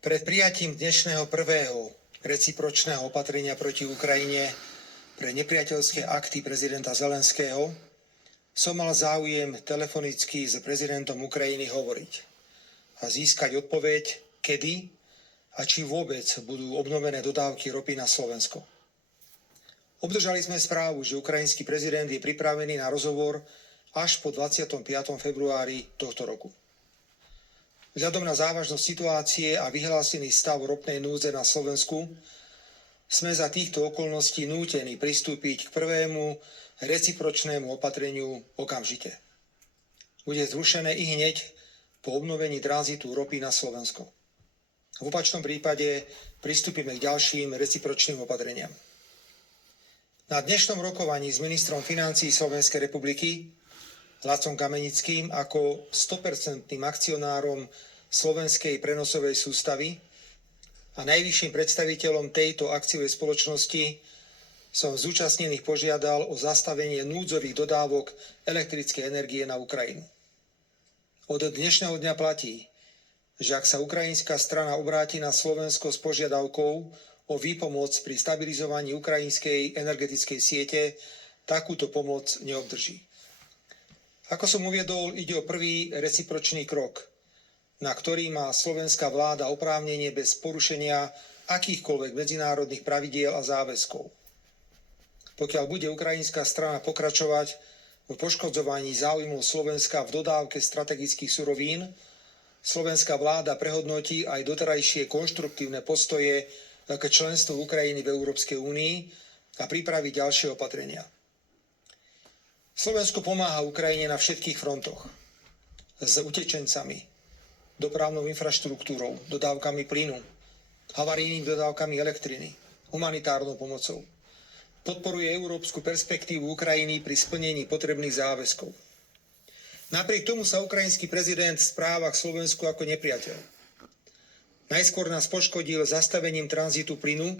Pred prijatím dnešného prvého recipročného opatrenia proti Ukrajine pre nepriateľské akty prezidenta Zelenského som mal záujem telefonicky s prezidentom Ukrajiny hovoriť a získať odpoveď, kedy a či vôbec budú obnovené dodávky ropy na Slovensko. Obdržali sme správu, že ukrajinský prezident je pripravený na rozhovor až po 25. februári tohto roku. Vzhľadom na závažnosť situácie a vyhlásený stav ropnej núdze na Slovensku sme za týchto okolností nútení pristúpiť k prvému recipročnému opatreniu okamžite. Bude zrušené i hneď po obnovení tranzitu ropy na Slovensko. V opačnom prípade pristúpime k ďalším recipročným opatreniam. Na dnešnom rokovaní s ministrom financií Slovenskej republiky Lacom Kamenickým ako 100% akcionárom Slovenskej prenosovej sústavy a najvyšším predstaviteľom tejto akciovej spoločnosti som zúčastnených požiadal o zastavenie núdzových dodávok elektrickej energie na Ukrajinu. Od dnešného dňa platí, že ak sa ukrajinská strana obráti na Slovensko s požiadavkou o výpomoc pri stabilizovaní ukrajinskej energetickej siete, takúto pomoc neobdrží. Ako som uviedol, ide o prvý recipročný krok, na ktorý má slovenská vláda oprávnenie bez porušenia akýchkoľvek medzinárodných pravidiel a záväzkov. Pokiaľ bude ukrajinská strana pokračovať v poškodzovaní záujmov Slovenska v dodávke strategických surovín, slovenská vláda prehodnotí aj doterajšie konštruktívne postoje k členstvu Ukrajiny v Európskej únii a pripraví ďalšie opatrenia. Slovensko pomáha Ukrajine na všetkých frontoch. S utečencami, dopravnou infraštruktúrou, dodávkami plynu, havarijnými dodávkami elektriny, humanitárnou pomocou. Podporuje európsku perspektívu Ukrajiny pri splnení potrebných záväzkov. Napriek tomu sa ukrajinský prezident správa k Slovensku ako nepriateľ. Najskôr nás poškodil zastavením tranzitu plynu.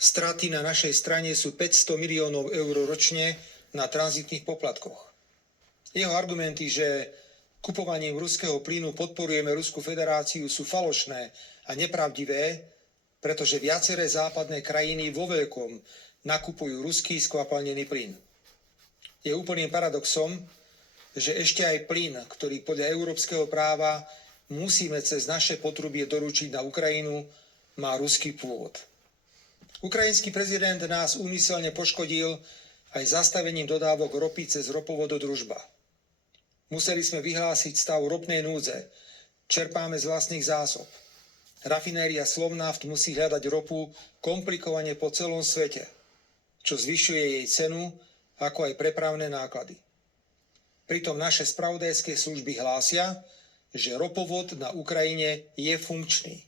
Straty na našej strane sú 500 miliónov eur ročne na tranzitných poplatkoch. Jeho argumenty, že kupovaním ruského plynu podporujeme Ruskú federáciu, sú falošné a nepravdivé, pretože viaceré západné krajiny vo veľkom nakupujú ruský skvapalnený plyn. Je úplným paradoxom, že ešte aj plyn, ktorý podľa európskeho práva musíme cez naše potrubie doručiť na Ukrajinu, má ruský pôvod. Ukrajinský prezident nás úmyselne poškodil aj zastavením dodávok ropy cez ropovodu Družba. Museli sme vyhlásiť stav ropnej núdze. Čerpáme z vlastných zásob. Rafinéria Slovnaft musí hľadať ropu komplikovane po celom svete, čo zvyšuje jej cenu, ako aj prepravné náklady. Pritom naše spravodajské služby hlásia, že ropovod na Ukrajine je funkčný.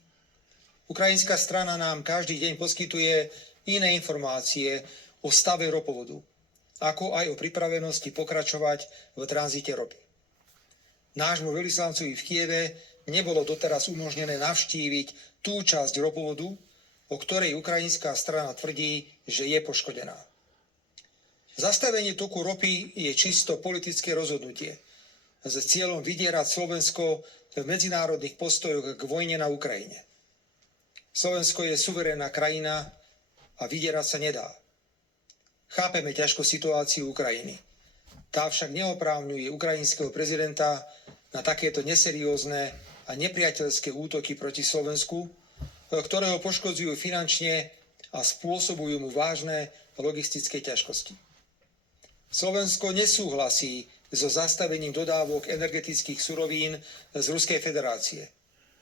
Ukrajinská strana nám každý deň poskytuje iné informácie o stave ropovodu, ako aj o pripravenosti pokračovať v tranzite ropy. Nášmu veľvyslancovi v Kieve nebolo doteraz umožnené navštíviť tú časť ropovodu, o ktorej ukrajinská strana tvrdí, že je poškodená. Zastavenie toku ropy je čisto politické rozhodnutie s cieľom vydierať Slovensko v medzinárodných postojoch k vojne na Ukrajine. Slovensko je suverénna krajina a vydierať sa nedá. Chápeme ťažkú situáciu Ukrajiny. Tá však neoprávňuje ukrajinského prezidenta na takéto neseriózne a nepriateľské útoky proti Slovensku, ktoré ho poškodzujú finančne a spôsobujú mu vážne logistické ťažkosti. Slovensko nesúhlasí so zastavením dodávok energetických surovín z Ruskej federácie,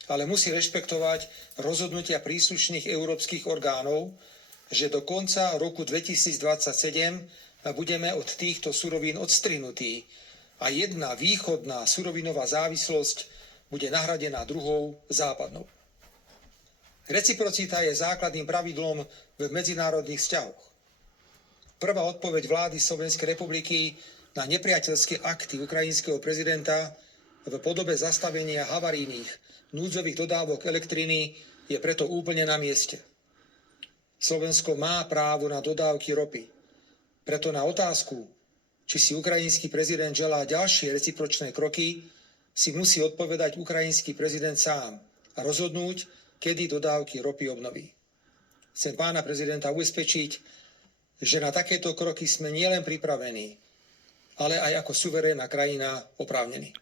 ale musí rešpektovať rozhodnutia príslušných európskych orgánov, že do konca roku 2027 budeme od týchto surovín odstrihnutí a jedna východná surovinová závislosť bude nahradená druhou západnou. Reciprocita je základným pravidlom v medzinárodných vzťahoch. Prvá odpoveď vlády Slovenskej republiky na nepriateľské akty ukrajinského prezidenta v podobe zastavenia havarijných núdzových dodávok elektriny je preto úplne na mieste. Slovensko má právo na dodávky ropy. Preto na otázku, či si ukrajinský prezident želá ďalšie recipročné kroky, si musí odpovedať ukrajinský prezident sám a rozhodnúť, kedy dodávky ropy obnoví. Chcem pána prezidenta ubezpečiť, že na takéto kroky sme nielen pripravení, ale aj ako suverénna krajina oprávnení.